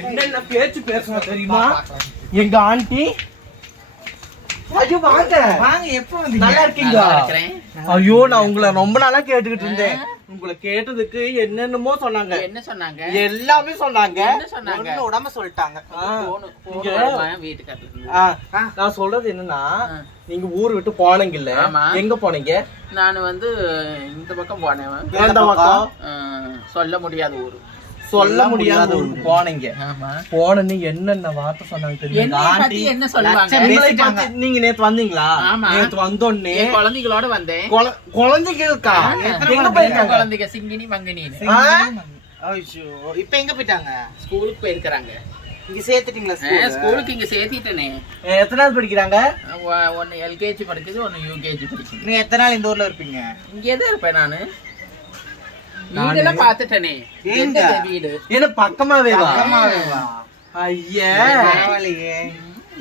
என்னென்ன பேச்சு பேசுனா தெரியுமா? எங்க ஆண்டி? ஐயோ வாங்க. வாங்க எப்போ வந்தீங்க? நல்லா இருக்கீங்களா. ஐயோ நான் உங்களை ரொம்ப நாளா கேட்டுக்கிட்டு இருந்தேன். உங்களை கேட்டதுக்கு என்னென்னமோ சொன்னாங்க. என்ன சொன்னாங்க? எல்லாமே சொன்னாங்க. என்ன சொன்னாங்க? விடாம சொல்லிட்டாங்க. நான் சொல்றது என்னன்னா நீங்க ஊர் விட்டு போனீங்கல்ல ஆமா. எங்க போனீங்க? நான் வந்து இந்த பக்கம் போனேன். எந்த பக்கம்? சொல்ல முடியாத ஊரு. சொல்ல முடியாத ஊருக்கு போனீங்க. ஆமா. போனன்னு என்னென்ன வார்த்தை சொன்னாங்க தெரியுமா என்ன சொல்லுவாங்க? நீங்க நேத்து வந்தீங்களா? ஆமா. நேத்து வந்தோடனே குழந்தைகளோட வந்தேன். குழ- குழந்தைங்க இருக்கா எங்க போயிருக்காங்க குழந்தைங்க? சிங்கினி? ஐயோ இப்ப எங்க போயிட்டாங்க? ஸ்கூலுக்கு போயிருக்கிறாங்க. இங்க சேர்த்துட்டீங்களா ஸ்கூலுக்கு இங்க சேர்த்திட்டேனே. எத்தனாவது படிக்கிறாங்க? ஒன்னு எல்கேஜி படிக்குது ஒன்னு யூகேஜி படிக்குது. நீங்க எத்தனை நாள் இந்த ஊர்ல இருப்பீங்க? இங்கே தான் இருப்பேன் நானு. வீடெல்லாம் பாத்துட்டேனே எங்க? வீடு? என்ன பக்கமாவே. ஐயா.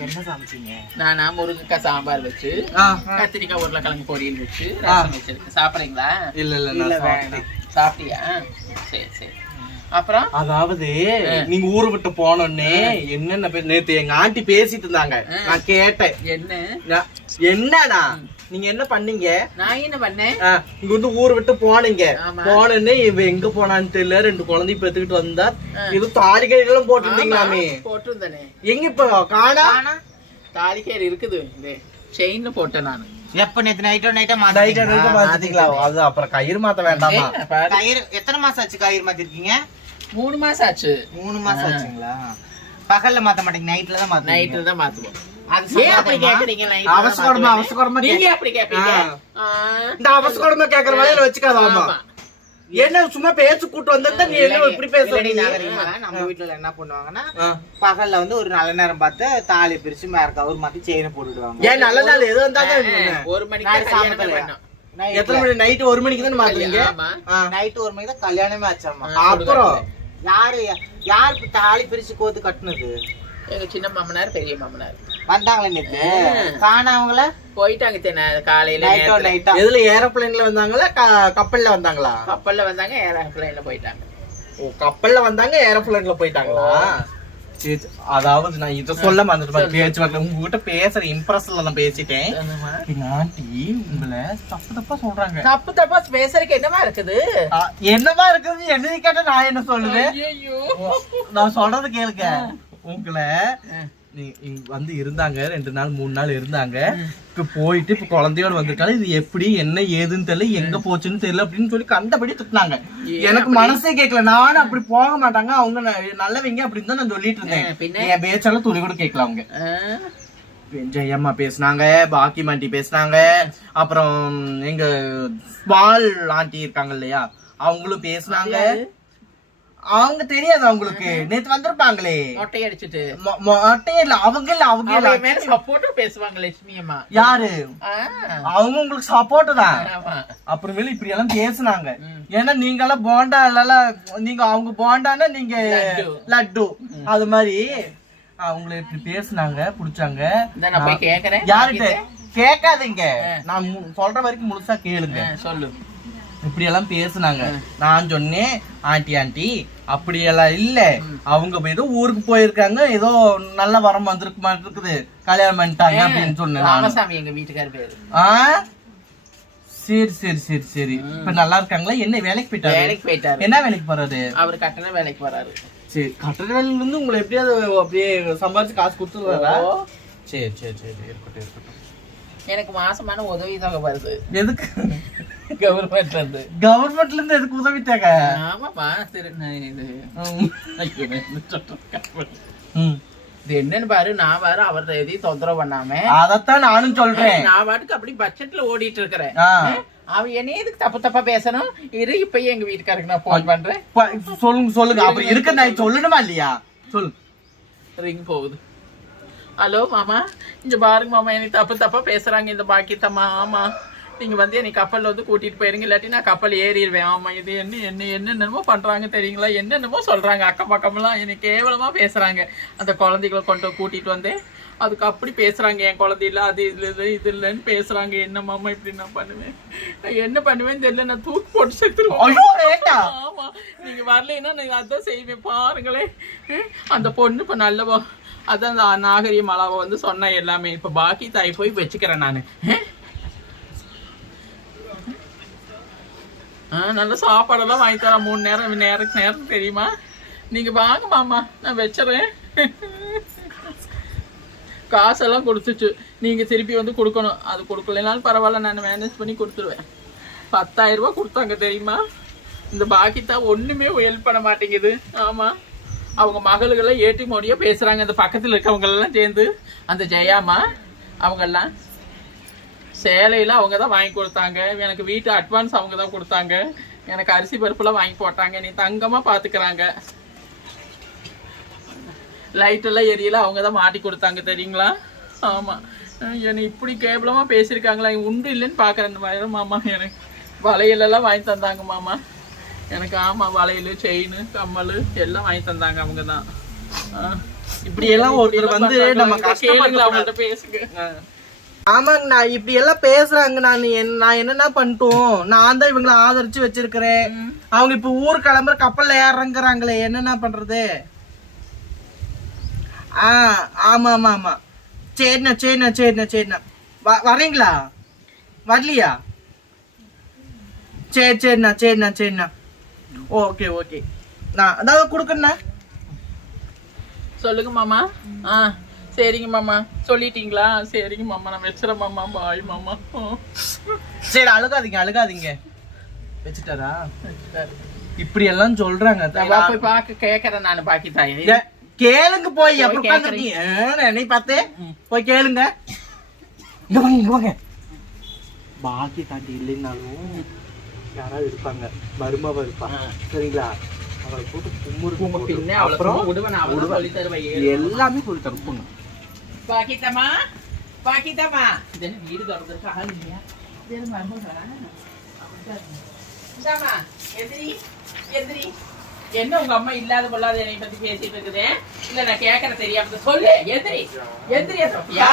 என்ன சமைச்சீங்க? நானா முருங்கைக்காய் சாம்பார் வச்சு கத்திரிக்காய் உருளைக்கிழங்கு பொரியல் வச்சு ரசம் சாப்பிடுறீங்களா? இல்ல இல்ல இல்ல. வேண்டாம். சாப்பிட்டியா? சரி சரி. அப்புறம்? அதாவது நீங்க ஊரு விட்டு போனோடனே என்னென்ன நேத்து எங்க ஆண்டி பேசிட்டு இருந்தாங்க. நான் கேட்டேன். என்ன? என்னடா? நீங்க என்ன பண்ணீங்க? நான் என்ன பண்ணேன்? இங்க வந்து ஊர் விட்டு போனீங்க. ஆமா. போனோடனே இவ எங்க போனான்னு தெரியல. ரெண்டு குழந்தை பெத்துக்கிட்டு வந்தா. இது தாலிகள் எல்லாம் போட்டுருந்தீங்களாமே போட்டிருந்தேனே. எங்க இப்ப? காணா? தாலிக்கயிறு இருக்குது. செயின்ல போட்டேன் நான். எப்ப நேத்து நைட்டோ நைட்டோ எடுக்க மாத்திட்டீங்களா? அது அப்புறம் கயிறு மாத்த வேண்டாமா. கயிறு எத்தனை மாசம் ஆச்சு கயிறு மாத்திருக்கீங்க? மூணு மாசம் ஆச்சு. மூணு மாசம் ஆச்சுங்களா? பகல்ல மாத்த மாட்டீங்க நைட்ல தான் மாத்த நைட்டு தான் மாத்துவோம். மாத்துவேன்னு? அவசரமா நீங்க அப்படி கேப்பீங்க? ஆ. இந்த அவசரமா கேக்குற வேலையில வச்சுக்காதாமா ஆமா. என்ன சும்மா பேச்சு கூட்டு வந்தா நீ என்ன இப்படி நம்ம வீட்டுல என்ன பண்ணுவாங்கன்னா. பகல்ல வந்து ஒரு நல்ல நேரம் பார்த்து தாலி பிரிச்சு மேல கவர் மாத்தி செயினை போட்டுடுவாங்க. ஏன் நல்ல நாள் எது வந்தாலும் ஒரு மணிக்கு. பண்ணோம். எத்தனை மணி? நைட் ஒரு மணிக்கு தானே மாத்துறீங்க. நைட்டு ஒரு மணிக்கு தான் கல்யாணமே ஆச்சாமா. அப்புறம்? யாரு யாருக்கு தாலி பிரிச்சு கோத்து கட்டுனது? எங்க சின்ன மாமனார் பெரிய மாமனார். வந்தாங்களே நேத்து காணாமங்கள? போயிட்டாங்க தென்ன காலையில நைட்டோ நேரத்துல. நைட்டா எதுல ஏரோப்ளேன்ல வந்தாங்களா கப்பல்ல வந்தாங்களா? கப்பல்ல வந்தாங்க ஏரோப்ளைன்ல போயிட்டாங்க. ஓ கப்பல்ல வந்தாங்க ஏரோப்ளேன்ல போயிட்டாங்களா? சரி, சரி. அதாவது நான் இத சொல்ல மறந்துட்டு பேச்சு வரல உங்ககிட்ட பேசுற இம்ப்ரெஸ்ல நான் பேசிட்டேன். ஆண்டி உங்களை தப்பு தப்பா சொல்றாங்க. தப்பு தப்பா பேசுறதுக்கு என்னமா இருக்குது? ஆ, என்னவா இருக்குது? எழுதி கேட்டா நான் என்ன சொல்லுவேன்? நான் சொல்றது கேளுங்க. உங்களை வந்து இருந்தாங்க ரெண்டு நாள் மூணு நாள் இருந்தாங்க. இப்ப போயிட்டு இப்ப குழந்தையோட வந்திருக்காங்க. இது எப்படி என்ன ஏதுன்னு தெரியல. எங்க போச்சுன்னு தெரியல அப்படின்னு சொல்லி கண்டபடி திட்டினாங்க. எனக்கு மனசே கேட்கல நானும் அப்படி போக மாட்டாங்க. அவங்க நல்லவங்க அப்படின்னு தான் நான் சொல்லிட்டு இருந்தேன்? என் பேச்சாலும் துளி கூட கேட்கல அவங்க. ஜெயம்மா பேசுனாங்க பாக்கியம் ஆண்டி பேசுனாங்க. அப்புறம் எங்க பால் ஆண்டி இருக்காங்க இல்லையா? அவங்களும் பேசுனாங்க. அவங்க தெரியாது அவங்களுக்கு. நேத்து வந்திருப்பாங்களே. மொட்டை அடிச்சிட்டு மொ- மொட்டையே இல்ல அவங்க இல்ல அவங்க இல்ல. மேல சப்போர்ட்டும் பேசுவாங்க லட்சுமி அம்மா. யாரு? அவங்க உங்களுக்கு சப்போர்ட் தான். அப்புறமேல இப்படி எல்லாம் பேசுனாங்க ஏன்னா நீங்க எல்லாம் போண்டா எல்லாம் நீங்க அவங்க போண்டான்னா நீங்க லட்டு. அது மாதிரி அவங்கள இப்படி பேசுனாங்க புடிச்சாங்க. யாருகிட்ட? கேட்காதீங்க. நான் சொல்ற வரைக்கும் முழுசா கேளுங்க. சொல்லு. இப்படி எல்லாம் பேசுனாங்க நான் சொன்னேன் ஆண்டி ஆண்டி அப்படி எல்லாம் இல்ல. அவங்க ஏதோ ஊருக்கு போயிருக்காங்க ஏதோ நல்ல வரம் வந்திருக்கு மாதிரி இருக்குது. கல்யாணம் பண்ணிட்டாங்க அப்படின்னு சொன்னேன் எங்க வீட்டுக்கார பேரு. ஆ? சரி சரி சரி சரி. இப்ப நல்லா இருக்காங்களா? என்ன வேலைக்கு போயிட்டாரு? வேலைக்கு போயிட்டாரு. என்ன வேலைக்கு போறாரு? அவர் கட்டண வேலைக்கு போறாரு. சரி கட்டட வேலையில இருந்து உங்களை எப்படியாவது அப்படியே சம்பாதிச்சு காசு கொடுத்துருவாரா சரி சரி சரி இருக்கட்டும் இருக்கட்டும். எனக்கு மாசமான உதவி தொகை வருது. எதுக்கு? கவர்மெண்ட்ல இருந்து கவர்மெண்ட்ல இருந்து எதுக்கு உதவிட்டாங்க ஆமாப்பா நான் இது என்ன. இது என்னன்னு பாரு நான் பாரு அவர்த எதையும் தொந்தரவு பண்ணாம அதத்தான் நானும் சொல்றேன். நான் பாட்டுக்கு அப்படி பட்ஜெட்ல ஓடிட்டு இருக்கிறேன். ஆ. அவன் என்ன எதுக்கு தப்பு தப்பா பேசணும்? இரு இப்பயே எங்க வீட்டுக்காரருக்கு நான் போன் பண்றேன். சொல்லுங்க சொல்லுங்க. அப்படி இருக்க நான் சொல்லணுமா இல்லையா? சொல்லு. ரிங் போகுது. ஹலோ மாமா. இங்க பாருங்க மாமா. எனக்கு தப்பு தப்பா பேசுறாங்க இந்த பாக்கியத்தம்மா. ஆமா. நீங்க வந்து என்னை கப்பல்ல வந்து கூட்டிட்டு போயிருங்க. இல்லாட்டி நான் கப்பல் ஏறிடுவேன் ஆமா இது என்ன என்ன என்னென்னமோ பண்றாங்க தெரியுங்களா? என்னென்னமோ சொல்றாங்க. அக்கம் பக்கம்லாம் என்னை கேவலமா பேசுறாங்க. அந்த குழந்தைகளை கொண்டு வந்து கூட்டிட்டு வந்து அதுக்கு அப்படி பேசுறாங்க. என் குழந்தை இல்ல அது இது இல்லை இது இல்லைன்னு பேசுறாங்க. என்ன மாமா இப்படி நான் பண்ணுவேன்? நான் என்ன பண்ணுவேன்னு தெரியல. நான் தூக்கி போட்டு செத்துருவேன். ஐயோ ஏண்டா? ஆமா. நீங்க வரலைன்னா நீங்க அதான் செய்வேன். பாருங்களேன். அந்த பொண்ணு இப்ப நல்லவோ அதான் அந்த நாகரிக மலாவை வந்து சொன்ன எல்லாமே. இப்ப பாக்கி தாய் போய் வச்சுக்கிறேன் நானு ஹம்? ஆ, நல்ல சாப்பாடெல்லாம் வாங்கி தரேன். மூணு நேரம் நேரம் நேரம் தெரியுமா? நீங்க வாங்க மாமா நான் வச்சுறேன். காசெல்லாம் கொடுத்துச்சு. நீங்க திருப்பி வந்து கொடுக்கணும். அது கொடுக்கலனாலும் பரவாயில்ல நான் மேனேஜ் பண்ணி கொடுத்துருவேன். பத்தாயிரம் கொடுத்தாங்க தெரியுமா? இந்த பாக்கி தான் ஒண்ணுமே ஹெல்ப் பண்ண மாட்டேங்குது. ஆமா. அவங்க மகளுகளை ஏற்றி மொழியாக பேசுறாங்க. இந்த பக்கத்துல இருக்கவங்க எல்லாம் சேர்ந்து. அந்த ஜெயாமா அவங்கெல்லாம் சேலையில அவங்க தான் வாங்கி கொடுத்தாங்க. எனக்கு வீட்டு அட்வான்ஸ் அவங்க தான் கொடுத்தாங்க. எனக்கு அரிசி பருப்புலாம் வாங்கி போட்டாங்க. நீ தங்கமா பாத்துக்கிறாங்க. லைட் எல்லாம் எரியல அவங்க தான் மாட்டி கொடுத்தாங்க தெரியுங்களா? ஆமா. அஹ் என்னை இப்படி கேவலமா பேசியிருக்காங்களா? உண்டு இல்லைன்னு பாக்குறேன். வயரம் மாமா எனக்கு வளையல் எல்லாம் வாங்கி தந்தாங்க மாமா. எனக்கு ஆமா வளையல் செயின் கம்மல் எல்லாம் வாங்கி தந்தாங்க அவங்க தான் இப்படி எல்லாம் ஒருத்தர் வந்து நம்ம கஷ்டப்பட்டு அவங்கள்ட்ட பேசுங்க. ஆமாங்க நான் இப்படி எல்லாம் பேசுறாங்க நான் நான் என்னென்ன பண்ணிட்டோம்? நான் தான் இவங்களை ஆதரிச்சு வச்சிருக்கிறேன். அவங்க இப்ப ஊர் கிளம்புற கப்பல்ல ஏறங்கிறாங்களே என்னென்ன பண்றது? ஆ ஆமா ஆமா ஆமா. சரிண்ணா சரிண்ணா சரிண்ணா சரிண்ணா. வரீங்களா? வரலையா? சரி சரிண்ணா சரிண்ணா சரிண்ணா. Okay okay. நான் அதாவது கொடுக்கண்ணா. சொல்லுங்க மாமா. ஆ. சரிங்க மாமா. சொல்லிட்டீங்களா? சரிங்க மாமா. நான் வச்சுறேன் மாமா பாய் மாமா. சரி அழுகாதீங்க அழுகாதீங்க. வச்சுட்டாரா? இப்படி எல்லாம் சொல்றாங்க போய் பார்க்க கேட்கறேன் நான் பாக்கி தாய். கேளுங்க போய் உட்காந்துருக்கீங்க என்னை பார்த்து. போய் கேளுங்க. இங்க வாங்க இங்க வாங்க. பாக்கி தாண்டி இல்லைன்னாலும் யாராவது இருப்பாங்க. மருமாவ இருப்பாங்க சரிங்களா? அவரை போட்டு கும்முறு பின்ன அப்புறம் சொல்லி தருவேன் எல்லாமே சொல்லி தருப்போங்க பாக்கித்தம்மா பாக்கித்தம்மா இது என்ன வீடு திறந்துருக்கு? ஆள் இல்லையா? இது என்ன மருமகளா? எந்திரி எந்திரி. என்ன உங்க அம்மா இல்லாத பொல்லாத என்னை பத்தி பேசிட்டு இருக்குது? இல்ல நான் கேட்கற தெரியாம சொல்லு. எந்திரி சோஃபியா.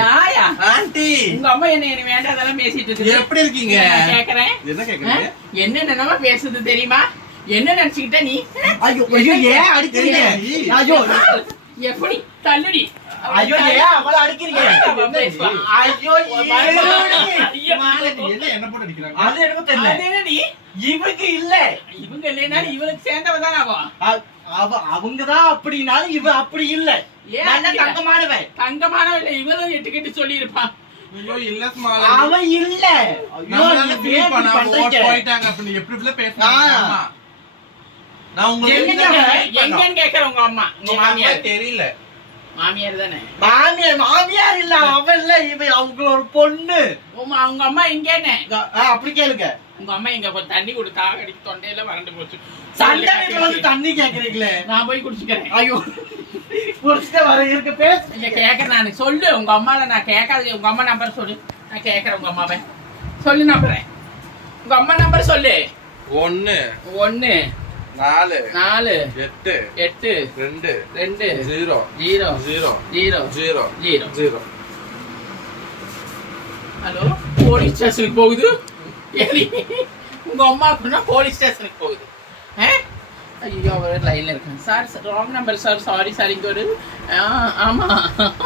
யாயா? ஆண்டி. உங்க அம்மா என்ன என்ன வேண்டாதெல்லாம் பேசிட்டு இருக்குது. எப்படி இருக்கீங்க? நான் கேக்குறேன். என்ன கேக்குறீங்க? என்ன என்னமா பேசுது தெரியுமா? என்ன நினைச்சுக்கிட்ட நீ? ஐயோ ஐயோ ஏன் அடிக்கிறீங்க? ஐயோ. எப்படி? தள்ளுடி. ஐயோ ஏன் அவளை அடிக்கிறீங்க? அவன் பேசுவான். ஐயோ ஐயோ. என்ன என்ன போட்டு அடிக்கிறாங்க? அது எனக்கு தெரியல. என்னடி? இவங்க இல்ல. இவங்க இல்லைனாலும் இவளுக்கு சேர்ந்தவ தான் அவன் அவ அவங்கதான் அப்படினாலும் இவ அப்படி இல்ல. ஏன்? தங்கமானவன். தங்கமானவ இல்ல இவளும் எட்டு கெட்டு சொல்லியிருப்பான். ஐயோ இல்ல? போயிட்டாங்க அப்படி எப்படி இப்படி பேசுறாங்க. நான் உங்களுக்கு? எங்கன்னு கேக்குற உங்க அம்மா தெரியல. மாமியார் தானே? மாமியார் மாமியார் இல்ல அவ இல்ல இவ அவங்க ஒரு பொண்ணு. உங்க அவங்க அம்மா எங்கன்னு? ஆ, அப்படி கேளுங்க. உங்க அம்மா இங்க கொஞ்சம் தண்ணி கொடு தாகடிக்கு தொண்டையில வறண்டு போச்சு. சண்டை வந்து தண்ணி கேக்குறீங்களே? நான் போய் குடிச்சுக்கிறேன். ஐயோ குடிச்சிட்டு வர இருக்கு பேச. இங்க கேக்குறேன் நான். சொல்லு உங்க அம்மால நான் கேட்காது உங்க அம்மா நம்பர் சொல்லு. நான் கேக்குறேன் உங்க அம்மாவை. சொல்லு நம்புறேன் உங்க அம்மா நம்பர் சொல்லு. ஒண்ணு. ஒன்னு நாலு நாலு எட்டு எட்டு ரெண்டு ரெண்டு zero zero zero zero zero zero. Zero. Hello police ஸ்டேஷனுக்கு போகுது? உங்க அம்மா அப்படின்னா போலீஸ் ஸ்டேஷனுக்கு போகுது? ஐயோ அவர் லைன்ல இருக்காங்க. Sir wrong number sir sorry sir இங்க ஒரு ஆமா.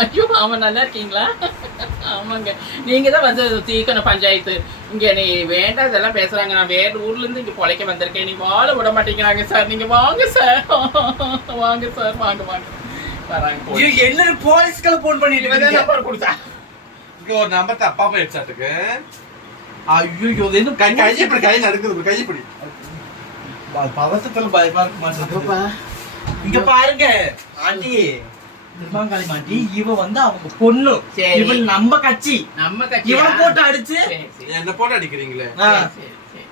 ஐயோ ஆமா நல்லா இருக்கீங்களா? ஆமாங்க. நீங்க தான் வந்து தீக்கணும் பஞ்சாயத்து. இங்க நீ வேண்டாதெல்லாம் பேசுறாங்க. நான் வேற ஊர்ல இருந்து இங்க பொழைக்க வந்திருக்கேன். நீ வாழ விட மாட்டேங்கிறாங்க சார் நீங்க வாங்க சார் வாங்க சார் வாங்க வாங்க. வராங்க ஐயோ என்ன போலீஸ்க்கு போன் பண்ணிட்டு? நம்பர் கொடுத்தா. இங்க ஒரு நம்பர் தப்பா போயிடுச்சாட்டுக்கு ஐயோ இது என்ன கை கை இப்படி கை நடுக்குது கை இப்படி. பதட்டத்துல பயமா இருக்க இங்க பாருங்க ஆண்டி. திருமாங்காளி மாட்டி இவ வந்து அவங்க பொண்ணு. இவன் நம்ம கட்சி. நம்ம கட்சி. இவன் போட்டு அடிச்சு. என்ன போட்டு அடிக்கிறீங்களே. சரி, சரி.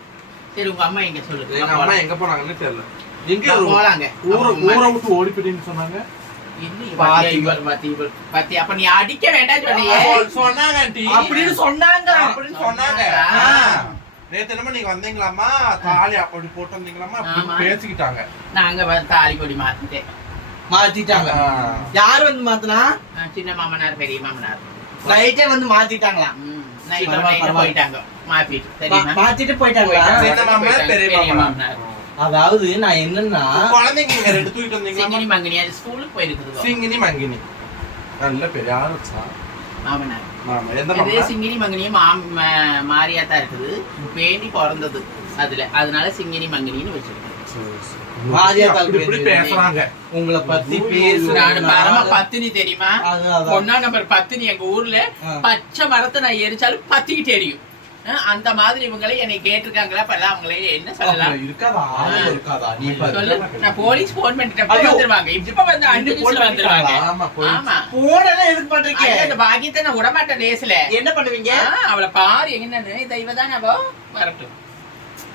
சரி. உங்க அம்மா எங்க சொல்லு எங்க அம்மா எங்க போனாங்கன்னு தெரியல. எங்க நான் போலாங்க. ஊரை ஊரை விட்டு ஓடி போயிட்டீங்கன்னு சொன்னாங்க இவள் இவள் அடிக்க வேண்டாம் சொன்னியே. சொன்னாங்க அப்படின்னு சொன்னாங்க. அப்படின்னு சொன்னாங்க. சொன்னாங்க. ஆ. நேத்து என்னமோ நீங்க வந்தீங்களாமா தாலி அப்படி போட்டு வந்தீங்களாமா பேசிக்கிட்டாங்க. நாங்க தாலி கொடி மாத்திட்டேன். மாத்திட்டாங்க. யார் வந்து மாத்தினா? சின்ன மாமனார் பெரிய மாமனார். நைட்டே வந்து மாத்திட்டாங்களா? ம், night பரவாயில்ல, night பரவாயில்ல. போயிட்டாங்க. மாத்திட்டு மாமனார், பெரிய மாமனார். அதாவது நான் என்னன்னா குழந்தைங்க ரெண்டு தூக்கிட்டு வந்தீங்களா? சிங்கினி மங்கினி அது ஸ்கூலுக்கு போயிருக்குது சிங்கினி மங்கினி. நல்ல வச்சா. மாமனார். மாமா சிங்கினி மங்கினியும் மாம்- ம- மாரியாத்தா இருக்குது. வேண்டி பிறந்தது அதுல. அதனால சிங்கினி மங்கினின்னு வச்சிருக்கேன். பேசுறாங்க உங்களை பத்தி பேசுறாங்க பத்தினி தெரியுமா அது, அதான். ஒன்னா நம்பர் பத்தினி எங்க ஊர்ல. பச்சை மரத்தை நான் எரிச்சாலும் பத்திக்கு தெரியும் ஆ, அந்த மாதிரி இவங்களே என்னை கேட்டிருக்காங்களா அப்ப அவங்களே என்ன சொல்லலாம் இருக்காதா நீ. சொல்லு நான் போலீஸ் போன் பண்ணிட்டேன். வந்துருவாங்க இப்ப வந்து அஞ்சு நிமிஷம் வந்துருவாங்க ஆமா ஆமா போனெல்லாம் எதுக்கு பண்றீங்க இந்த பாக்கியத்தை நான் விடமாட்டேன் லேஸ்ல என்ன பண்ணுவீங்க அவளை பாரு என்னன்னு தெய்வ தான் அவ வரட்டும்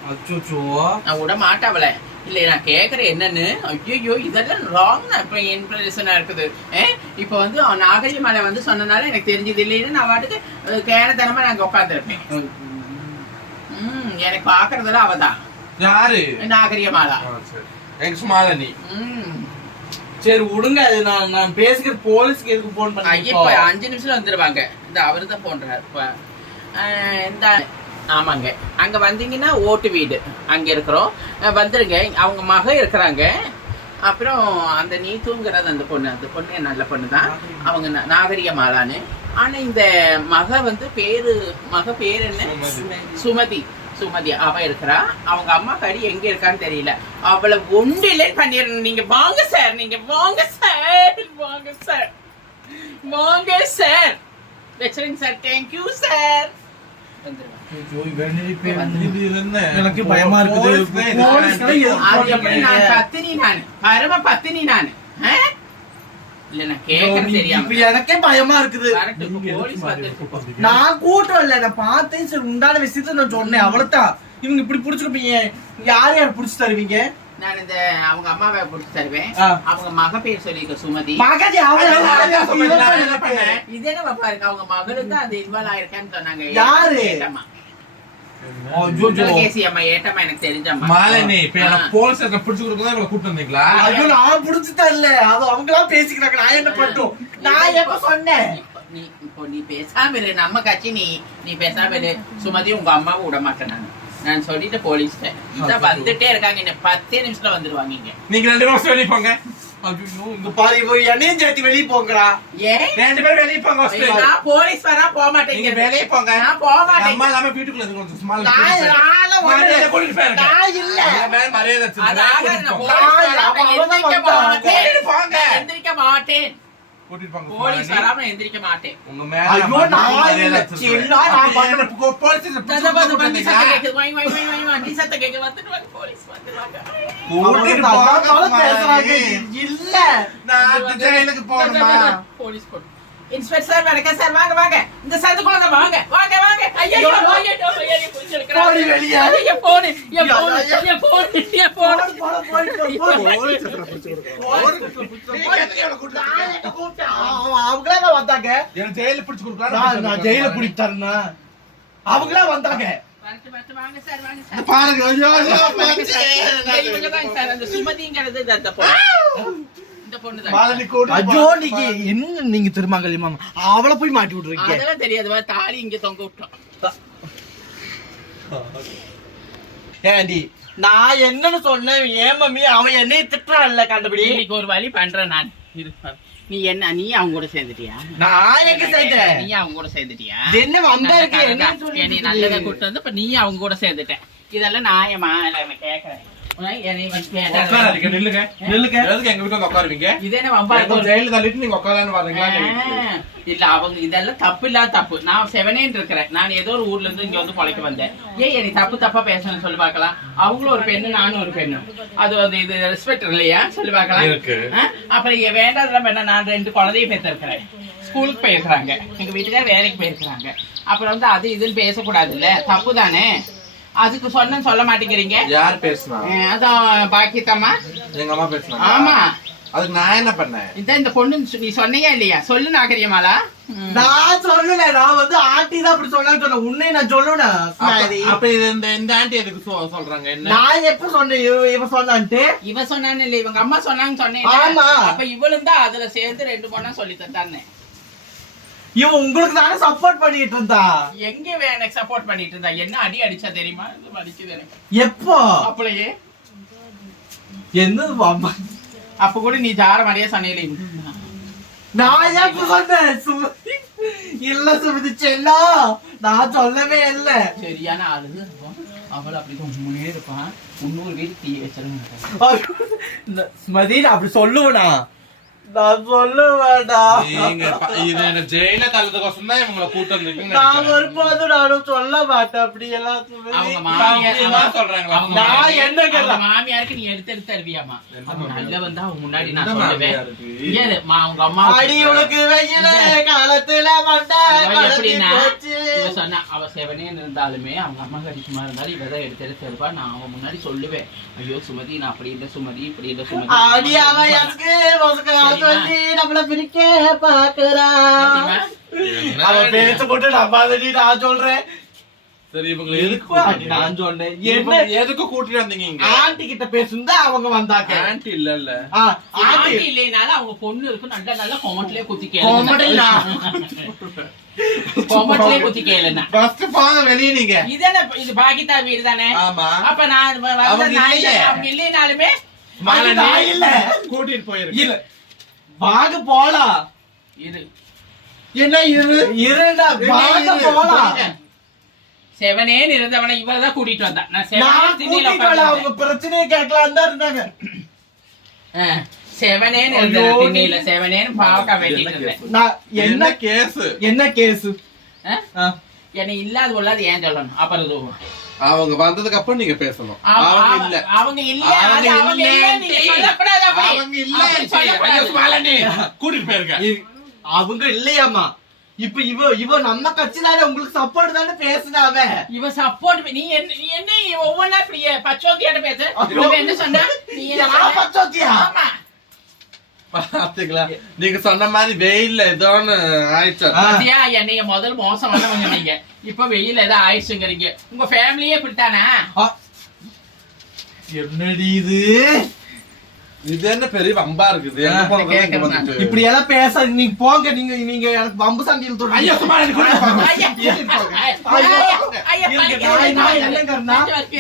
அச்சோச்சோ. நான் விட மாட்டேன் அவளை. இல்ல நான் கேக்குறேன் என்னன்னு. ஐயோ இதெல்லாம் ராங் இப்ப இன்ஃபர்மேஷனா இருக்குது. ஏ, இப்ப வந்து நாகரிக மலை வந்து சொன்னனால எனக்கு தெரிஞ்சது இல்லைன்னு நான் வாட்டுக்கு அஹ், கேரத்தனமா நாங்க உட்காந்துருப்பேன் ம். எனக்கு பாக்குறதுல அவதான் யாரு? நாகரிக மாலா ஆ, சரி. எங்க சுமாலனி ம். சரி விடுங்க. அது நான் நான் பேசுகிற போலீஸ்க்கு எதுக்கு போன் ஐயா, பண்ணி அஞ்சு நிமிஷம் வந்துருவாங்க. இந்த அவரு தான் போன்றாரு இந்த ஆமாங்க. அங்க வந்தீங்கன்னா ஓட்டு வீடு. அங்க இருக்கிறோம். அஹ், வந்துருங்க. அவங்க மக இருக்கிறாங்க. அப்புறம் அந்த நீ தூங்குறது அந்த பொண்ணு. அந்த பொண்ணு நல்ல பொண்ணு தான் அவங்க நாகரிக மாலான்னு ஆனா இந்த மக வந்து பேரு மக பேர் என்ன? சுமதி. சுமதி. அவ இருக்கிறா. அவங்க அம்மா கடி எங்க இருக்கான்னு தெரியல. அவளை ஒன்றிலே பண்ணிடணும். நீங்க வாங்க சார். நீங்க வாங்க சார். வாங்க சார். வாங்க சார். வச்சுருங்க சார். Thank you sir. எனக்கு பயமா இருக்குது. பரம பத்தினி நான். எனக்கே பயமா இருக்குது. நான் கூட்டம் இல்ல நான் பார்த்தேன். சரி உண்டான விஷயத்த நான் சொன்னேன். அவ்வளவுதான். இவங்க இப்படி புடிச்சிருப்பீங்க யார் யார் புடிச்சு தருவீங்க? நான் இந்த அவங்க அம்மாவை பிடிச்சி தருவேன். அவங்க மக பேர் சொல்லிக்க சுமதி. இது என்ன பாருங்க அவங்க மகளுக்கு அந்த இன்வால்வ் ஆயிருக்கான்னு சொன்னாங்க. யாரு? நீ இப்போ நீ பேசாம இரு. நம்ம கட்சி நீ நீ பேசாம இரு. சுமதி உங்க அம்மாவை விட மாட்டேன் நான் சொல்லிட்டு இதான் வந்துட்டே இருக்காங்க இன்னும் பத்தே நிமிஷத்துல வந்துருவாங்க இங்க நீங்க ரெண்டு பேரும் வெளியே போங்க ஐயோ இங்க பாரு இவ என்னையும் சேர்த்து வெளிய போங்கடா ஏன் ரெண்டு பேரும் வெளியே போங்க. நான் போலீஸ் வரா போக நீங்க மாட்டேங்க வெளியே போங்க நான் போக மாட்டேன் அம்மா இல்லாம வீட்டுக்குள்ள இருந்து சும்மா நான் வரல. கூட்டிட்டு. நான் இல்ல. மேல மரியாதை நான். போலீஸ். மாட்டேன். எந்திரிக்க மாட்டேன் போலீஸ். வராம எந்திரிக்க மாட்டேன் உங்க மேல ஐயோ, நான் இல்ல. செல்லா, நான் போலீஸ் கூட்டிட்டு? கேக்குது. வாய், வாய், வாய், வாய், கேக்குது. பேசுறாங்க. இல்ல நான் ஜெயிலுக்கு போலீஸ் போடு. இன்ஸ்பெக்டர் சார் வணக்கம் சார் வாங்க வாங்க. இந்த சந்துக்குள்ள வாங்க வாங்க வாங்க. ஐயோ. போடி வெளிய. என் போனு, என் போனு, என் போனு, என் போனு. அவங்களா வந்தாங்க. எனக்கு ஜெயில பிடிச்சு கொடுக்கலாம் நான் ஜெயில பிடிச்சு தரேன்னா அவங்களா வந்தாங்க. பாருங்க சுமதிங்கிறது நீங்க என்ன நீங்க மாமா அவளை போய் மாட்டி விட்டுறீங்க அதெல்லாம் தெரியாது தாலி இங்க தொங்க விட்டோம். ஏண்டி நான் என்னன்னு சொன்னேன் ஏன் மம்மி அவன் என்னைய திட்டுறான்ல கண்டபடி? இன்னைக்கு ஒரு வழி பண்றேன் நான். நீ என்ன நீ அவங்க கூட சேர்ந்துட்டியா? நான் எங்க சேர்ந்தேன் நீ அவங்க கூட சேர்ந்துட்டியா? இது என்ன வந்தா இருக்கு? என்ன நல்லதா. நீ நல்லதை சொல்லிட்டு கூட்டு வந்து இப்ப நீ அவங்க கூட சேர்ந்துட்ட. இதெல்லாம் நியாயமா இல்ல நான் கேக்குறேன் உனக்கு என்னைய வந்து கேட்டா- உட்காராதீங்க, நில்லுங்க. நில்லுங்க. எதுக்கு எங்க வீட்டுல வந்து உட்காருவீங்க இது என்ன வம்பா எங்க இருக்கு? ஜெயில தள்ளிட்டு நீங்க உட்காரலான்னு பாருங்களா ஆ, இல்ல அவங்க இதெல்லாம் தப்பு இல்லாத தப்பு. நான் செவனேன்னு இருக்கிறேன். நான் ஏதோ ஒரு ஊர்ல இருந்து இங்க வந்து பொழைக்க வந்தேன். ஏன் என்னை தப்பு தப்பா பேசணும்னு சொல்லி பார்க்கலாம். அவங்களும் ஒரு பெண்ணு நானும் ஒரு பெண்ணு. அது வந்து இது ரெஸ்பெக்ட் இல்லையா சொல்லி பார்க்கலாம்? இருக்கு. ஆ, அப்புறம் இங்க வேண்டாதெல்லாம் வேணா நான் ரெண்டு குழந்தைய பெற்றிருக்கிறேன். ஸ்கூலுக்கு போயிருக்கிறாங்க. எங்க வீட்டுக்கார வேலைக்கு போயிருக்கிறாங்க. அப்புறம் வந்து அது இதுன்னு பேசக்கூடாது இல்ல தப்பு தானே? அதுக்கு சொன்ன சொல்ல மாட்டேங்கிறீங்க. யார் பேசுனா? அதான் பாக்கித்தம்மா எங்க அம்மா பேசுனா? ஆமா. அதுக்கு நான் என்ன பண்ணேன்? இதான் இந்த பொண்ணு நீ சொன்னையா இல்லையா? சொல்லு நாகரியமாலா நான் சொல்லல நான் வந்து ஆண்டி தான் அப்படி சொன்னான்னு சொன்னேன். உன்னை நான் சொல்லணும். அப்ப இது இந்த இந்த ஆண்டி எதுக்கு சொ- சொல்றாங்க? என்ன? நான் எப்ப சொன்னேன்? இவ சொன்னான்ட்டு? இவ சொன்னான்னு இல்ல இவங்க அம்மா சொன்னாங்க சொன்னேன் ஆமா. அப்ப இவளும் தான் அதுல சேர்ந்து ரெண்டு பொண்ணா சொல்லி தந்தானே இவன் உங்களுக்கு தானே சப்போர்ட் பண்ணிட்டு இருந்தா? எங்க எனக்கு சப்போர்ட் பண்ணிட்டு இருந்தா? என்ன அடி அடிச்சா தெரியுமா? அடிக்குது எனக்கு. எப்போ? அப்பளையே என்னது அம்மா அப்ப கூட நீ ஜார மாதிரியே சொன்னீங்களே நான் எப்ப சொன்னேன்? சுமதி இல்ல சுமதி செல்லம் நான் சொல்லவே இல்ல. சரியான ஆளு. அவள் அப்படி கொஞ்சம் இருப்பான். முன்னூறு வீடு தீ வச்சிருங்க ஸ்மதி நான் அப்படி சொல்லுவேனா? நான் சொல்லுவேடா இது என்ன ஜெயில தள்ளதுக்கோசம் தான் இவங்களை கூட்டம் நான். ஒருபோது நானும் சொல்ல மாட்டேன் அப்படி எல்லாம். அவங்க சொல்றாங்களா? அவங்க நான் என்ன? அவங்க மாமியாருக்கு நீ எடுத்து எடுத்து தருவியாமா அவங்க நல்ல வந்தா அவங்க முன்னாடி நான் சொல்லுவேன் அவங்க அம்மா அடி உனக்கு வெயில காலத்துல கலத்தி எப்படின்னா. இவ சொன்னா அவ செவனே இருந்தாலுமே அவங்க அம்மா கடிக்குமா இருந்தாலும் இவ தான் எடுத்து எடுத்து தருவா நான் அவன் முன்னாடி சொல்லுவேன் ஐயோ சுமதி நான் அப்படி இல்லை சுமதி இப்படி இல்லை சுமதி சொல்லி நம்மள பிரிக்க பாக்குறான்? அவன் பேச்ச போட்டு நம்பாதடி நான் சொல்றேன். சரி இவங்களை எதுக்கு நான் சொன்னேன். என்ன? எதுக்கு கூட்டிட்டு வந்தீங்க இங்க? ஆண்டி கிட்ட பேசுந்தா அவங்க வந்தாங்க. ஆன்ட்டி இல்ல இல்ல. Aunty aunty. இல்லைனாலும் அவங்க பொண்ணு இருக்கு. நல்ல நல்ல கொமட்டிலே குத்தி கொமட்டலா? கேளு கொமட்டிலே குத்தி கேளுன்னா ஃபர்ஸ்ட் போங்க வெளிய நீங்க. இதென்ன இது பாகிதா வீடு தானே? ஆமா. அப்ப நான் வந்த நாய் இல்லைனாலுமே அது நான் இல்ல. கூட்டிட்டு போயிருக்கு இல்ல. வாங்க போலாம். இது என்ன இரு? இருடா வாங்க போலாம். செவனேன்னு இருந்தவனை இவதான் கூட்டிட்டு வந்தான் நான் செவனே நான் கூட்டிட்டு வரல, அவங்க. பிரச்சனையை கேட்கலாம் தான் இருந்தாங்க. இருந்தேன் ஐயோ, திண்ணையில செவனேன்னு பாவக்காய் வெட்டிட்டு இருந்தேன். நான் என்ன என்ன கேஸ் என்ன கேஸ் ஆ? என்னை இல்லாத பொல்லாது ஏன் சொல்லணும்? அப்புறம் இது அவங்க வந்ததுக்கு அப்புறம் நீங்க பேசணும். அவ- அவங்க அவ- இல்ல. அவங்க இல்ல அவங்க இல்ல. கூட்டிட்டு போயிருக்க அவங்க இல்லையாமா இப்ப இவ இவ நம்ம கட்சியில உங்களுக்கு சப்போர்ட் தானே பேசுனாவ இவ சப்போர்ட் நீ என்ன நீ என்ன ஒவ்வொன்னா இப்படி பச்சோந்தியாட்ட பேசு? என்ன சொன்னா? நீ என்ன நான் சொன்ன? பச்சோந்தியா? ஆமா பாத்தீங்களா நீங்க சொன்ன மாதிரி வெயில்ல ஏதோன்னு ஆயிடுச்சு? என்னைய முதல் மோசம் வந்தவங்க நீங்க இப்ப வெயில் ஏதோ ஆயிடுச்சுங்கிறீங்க. உங்க ஃபேமிலியே இப்படித்தானா. என்னடி இது? இது என்ன பெரிய வம்பா இருக்குது. இப்படி எல்லாம் பேச நீங்க போங்க. நீங்க நீங்க எனக்கு வம்பு சண்டையில் ஐயோ, சும்மா பழிக்கிறது.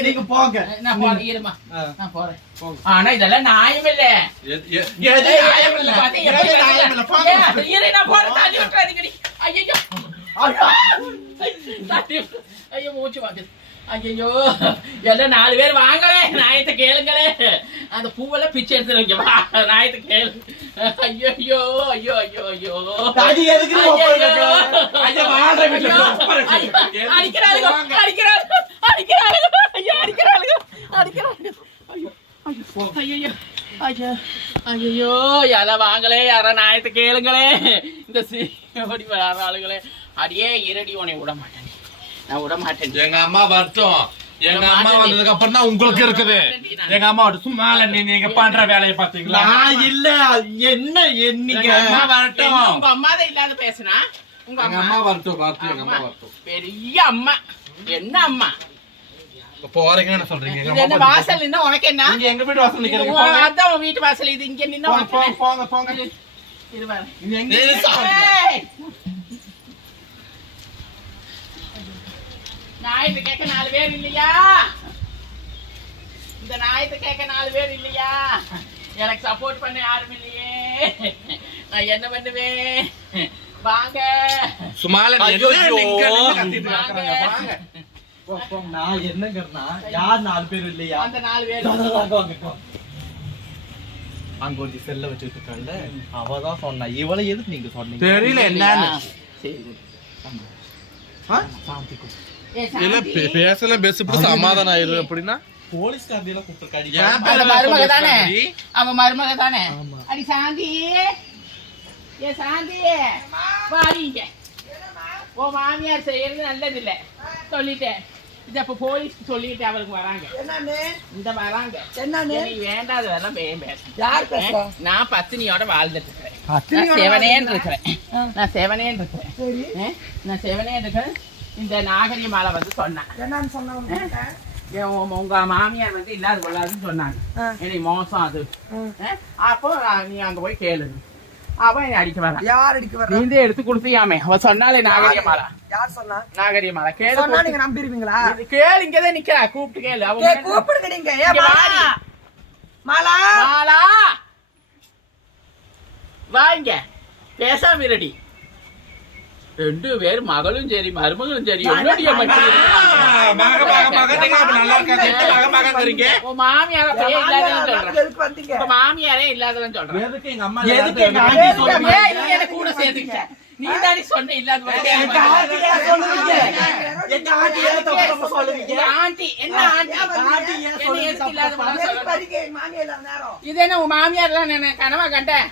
நீங்க போங்க. நான் போறேன். ஆனா இதெல்லாம் நியாயம் இல்ல எது நியாயம் இல்ல? எது நியாயம் இல்ல? போங்க. இரு, நான் போறேன், தள்ளி விட்டுறாதீங்கடி. தள்ளி விட்டு- ஐயோ, மூச்சு வாங்குது. ஐயையோ, எல்லாம் நாலு பேர் வாங்களே நாயத்தை கேளுங்களே அந்த பூவெல்லாம் பிச்சை எடுத்துருவீங்க வா நாயத்தை கேளு ஐயோ ஐயோ ஐயோ ஐயோ ஐயோ ஐயோ. ஐயா, ஐயோ. ஐயோ. அடிக்கிறாளுங்க, அடிக்கிறாளுங்க, அடிக்கிறாளுங்க. ஐயோ, அடிக்கிறாளுங்க, அடிக்கிறாளுங்க. ஐயோ, ஐயோ, ஐயையோ, ஐயோ, யாரா வாங்களே யாரா நாயத்தை கேளுங்களே. இந்த சீடி வர ஆளுங்களே அடியே இரடி உன்னை விட மாட்டேன். நான் விட மாட்டேன். எங்க அம்மா வரட்டும். எங்க அம்மா வந்ததுக்கு அப்புறம் தான் உங்களுக்கு இருக்குது. எங்க அம்மா. சும்மா இல்ல நீங்க பண்ற வேலையை பாத்தீங்களா? நான் இல்ல. என்ன என்னீங்க எங்க அம்மா வரட்டும். உங்க அம்மா தான் இல்லாத பேசுனா? உங்க அம்மா? அம்மா வரட்டும் வரட்டும் எங்க அம்மா அம்மா. வரட்டும். பெரிய அம்மா. என்ன அம்மா? இப்ப போறீங்கன்னு என்ன சொல்றீங்க எங்க இது என்ன அம்மா வாசல் நின்னா உனக்கு என்ன நீங்க எங்க வீட்டு வாசல் இது நிக்கிறீங்க உன் போங்க. அதான் உன் வீட்டு வாசல் இது இங்க நின்னா போங்க, உனக்கு போங்க என்ன? போங்க போங்க இரு பாரு. நீங்க எங்க ஏய், நிக்கிறீங்க? ஏய். நாயத்தை கேட்க நாலு பேர் இல்லையா இந்த நாயத்தை கேட்க நாலு பேர் இல்லையா எனக்கு சப்போர்ட் பண்ண யாரும் இல்லையே நான் என்ன பண்ணுவேன் வாங்க வாங்க. நான் என்னங்கறனா யார் நாலு பேர் இல்லையா? அந்த நாலு பேர். அங்க ஒரு செல்ல வச்சுட்டு இருக்கான்ல அவதான் சொன்னா. இவளை எதுக்கு நீங்க சொன்னீங்க? தெரியல என்னன்னு. சரி ஆ? சாந்திக்கு ஏ, இல்ல சாந்தி. பே- பேசல பேசப்பட்டு சமாதானம் ஆயிரு அப்படின்னா? போலீஸ் காந்தியில கூப்பிட்டுருக்காடி தானே? அவன் மருமக தானே. அடி சாந்தி. ஏ சாந்தி. வாடிங்க ஓ மாமியார் செய்யறது நல்லது இல்ல சொல்லிட்டேன். இது அப்ப போலீஸ் சொல்லிட்டு அவருக்கு வராங்க என்னன்னு இந்த வராங்க என்னன்னு நீ வேண்டாததெல்லாம் பேன் பேச யார் பேசுறா நான் பத்தினியோட வாழ்ந்துட்டு இருக்கிறேன் செவனேன்னு இருக்கிறேன் நான் செவனேன்னு இருக்கிறேன்? நான் செவனேன்னு இருக்கிறேன் இந்த நாகரிக மாலை வந்து சொன்னான் என்னன்னு சொன்னவங்க என் உங்க- மாமியார் வந்து இல்லாத கொள்ளாதுன்னு சொன்னாங்க. எனக்கு மோசம் அது? அப்போ நீ அங்க போய் கேளு அவன் அடிக்க வரான் யார் அடிக்க வர்றா? நீ தான் எடுத்து கொடுத்தியாமே அவ சொன்னாலே நாகரிக மாலை யார் சொன்னா? நாகரிக மாலை கேளு சொன்னா நீங்க நம்பிடுவீங்களா? இது கேளு இங்கதான் நிக்கிறா. கூப்பிட்டு கேளு. அவங்க கூப்பிடுங்க நீங்க ஏ இங்க மாலா. மாலா. மாலா. வாங்க பேசாம இருடி. ரெண்டு பேரும் மகளும் சரி மருமகளும் சரி என்னுடைய மாமியார இல்லாதவன் சொல்றேன் கூட சேர்த்துக்கிட்ட நீ தானே சொன்ன இல்லாத இது என்ன உன் மாமியார் தான் நான் கனவா கண்டேன்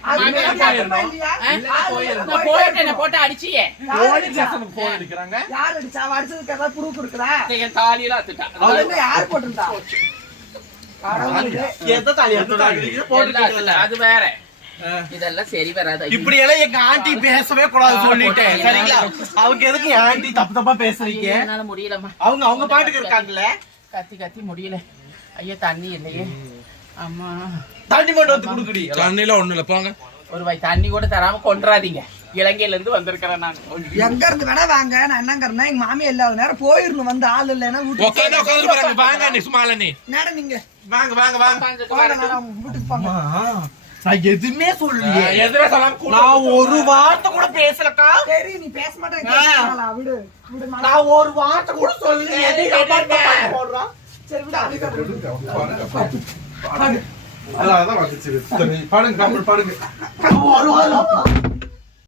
போயிட்டு போட்டு அடிச்சியே. அடிக்கிறாங்க. யார் அடிச்சா? அடிச்சதுக்கு ஏதாவது proof இருக்குதா? என் தாலியெல்லாம் அத்துட்டா. யார் போட்டிருந்தா? அது வேற. இதெல்லாம் சரி வராது. இப்படி எல்லாம் எங்க ஆண்டி பேசவே கூடாது சொல்லிட்டேன். சரிங்களா? அவங்க எதுக்கு என் ஆண்டி தப்பு தப்பா பேசுறீங்க? என்னால முடியலம்மா. அவங்க அவங்க பாட்டுக்கு இருக்காங்கல்ல? கத்தி கத்தி முடியல. ஐயோ தண்ணி இல்லையே. அம்மா. தண்ணி மட்டும் வந்து குடுக்குடி. தண்ணில ஒண்ணு இல்ல போங்க. ஒரு வாய் தண்ணி கூட தராம கொண்டுறாதீங்க இலங்கையில இருந்து வந்திருக்கிறேன் நான். எங்க இருந்து வேணா வாங்க. நான் என்னங்கிறேன்னா எங்க மாமியா இல்லாத நேரம் போயிடணும். வந்து ஆள் இல்லைன்னா உட்காந்து உட்காந்து பாருங்க வாங்க நீ சும்மா இல்ல நீ. நேரம் நீங்க. வாங்க வாங்க வாங்க. வீட்டுக்கு போங்க. நான் எதுவுமே சொல்லலையே. எதுவே சொல்லாம கூட நான் ஒரு வார்த்தை கூட பேசலக்கா? சரி நீ பேச மாட்டேன் விடு. நான் ஒரு வார்த்தை கூட சொல்லல எதுக்கு போடுறான் சரி விடு அதுக்கு பாடுங்க பாடுங்க. பாடுங்க